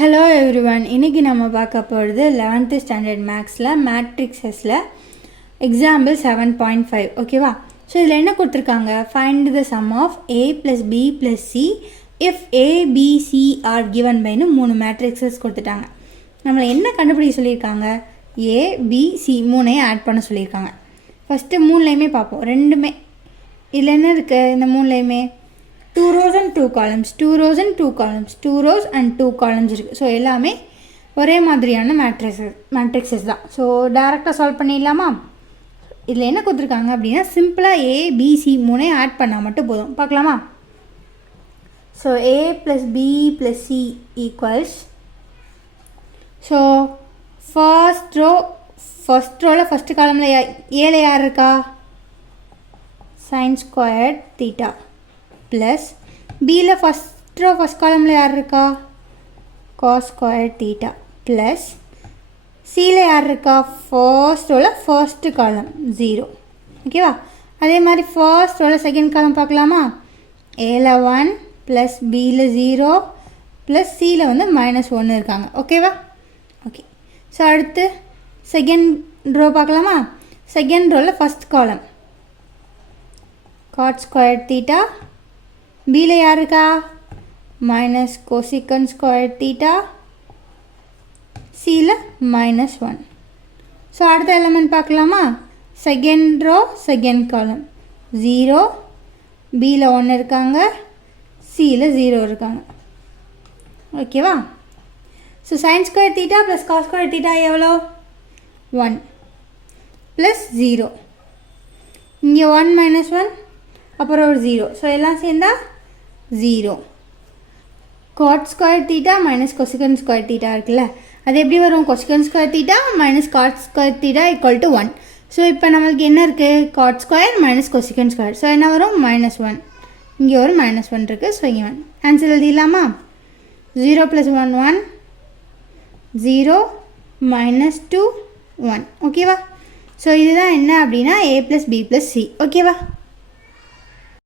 Hello everyone, இன்றைக்கி நம்ம பார்க்க போகிறது 11th ஸ்டாண்டர்ட் மேக்ஸில் மேட்ரிக்ஸஸில் எக்ஸாம்பிள் 7.5. ஓகேவா? ஸோ இதில் என்ன கொடுத்துருக்காங்க? Find the sum of a + b + c if a b c are given பைன்னு 3 மேட்ரிக்ஸஸ் கொடுத்துட்டாங்க. நம்மளை என்ன கண்டுபிடிக்க சொல்லியிருக்காங்க? a b c 3ஐயும் ஆட் பண்ண சொல்லியிருக்காங்க. ஃபஸ்ட்டு 3லையுமே பார்ப்போம். ரெண்டுமே இதில் என்ன இருக்குது? இந்த 3லையுமே 2 rows and 2 columns, 2 rows and 2 columns, 2 rows and 2 columns இருக்குது. ஸோ எல்லாமே ஒரே மாதிரியான மேட்ரிக்ஸஸ் தான். ஸோ டேரெக்டாக சால்வ் பண்ணிடலாமா? இதில் என்ன கொடுத்துருக்காங்க அப்படின்னா, சிம்பிளாக a b c 3ஐயும் ஆட் பண்ணால் மட்டும் போதும். பார்க்கலாமா? So a + b + c equals, so first ரோவில் ஃபஸ்ட்டு காலமில் ஏல யார் இருக்கா? sin squared theta ப்ளஸ் பியில் ஃபஸ்ட் காலமில் யார் இருக்கா? cos squared theta ப்ளஸ் சியில் யார் இருக்கா? ஃபர்ஸ்ட் ரோவில் ஃபர்ஸ்ட்டு காலம் 0. ஓகேவா? அதே மாதிரி ஃபர்ஸ்ட் ரோவில் செகண்ட் காலம் பார்க்கலாமா? ஏல 1 ப்ளஸ் பியில் 0 ப்ளஸ் சியில் வந்து -1 இருக்காங்க. ஓகேவா? ஓகே. ஸோ அடுத்து செகண்ட் ரோ பார்க்கலாமா? செகண்ட் ரோவில் first column cot squared theta, பியில் யார் இருக்கா? மைனஸ் cosecant squared theta, சியில் -1. ஸோ அடுத்த எலமெண்ட் பார்க்கலாமா? செகண்ட் ரோ செகண்ட் காலம் 0, பியில் 1 இருக்காங்க, சியில் 0 இருக்காங்க. ஓகேவா? So sin squared theta plus cos squared theta எவ்வளோ? 1 ப்ளஸ் 0. இங்கே 1 - 1 அப்புறம் ஒரு 0. ஸோ எல்லாம் சேர்ந்தா 0. cot squared theta minus cosecant squared theta இருக்குல்ல, அது எப்படி வரும்? cosecant squared theta minus cot squared theta = 1. So இப்போ நம்மளுக்கு என்ன இருக்குது? cot square minus cosecant square. So என்ன வரும்? -1. இங்கே ஒரு -1 இருக்குது. ஸோ இங்கே 1 ஆன்சர் எழுதிடலாமா? 0 + 1 1, 0 -2 1. ஓகேவா? ஸோ இதுதான் என்ன அப்படின்னா a + b + c. ஓகேவா?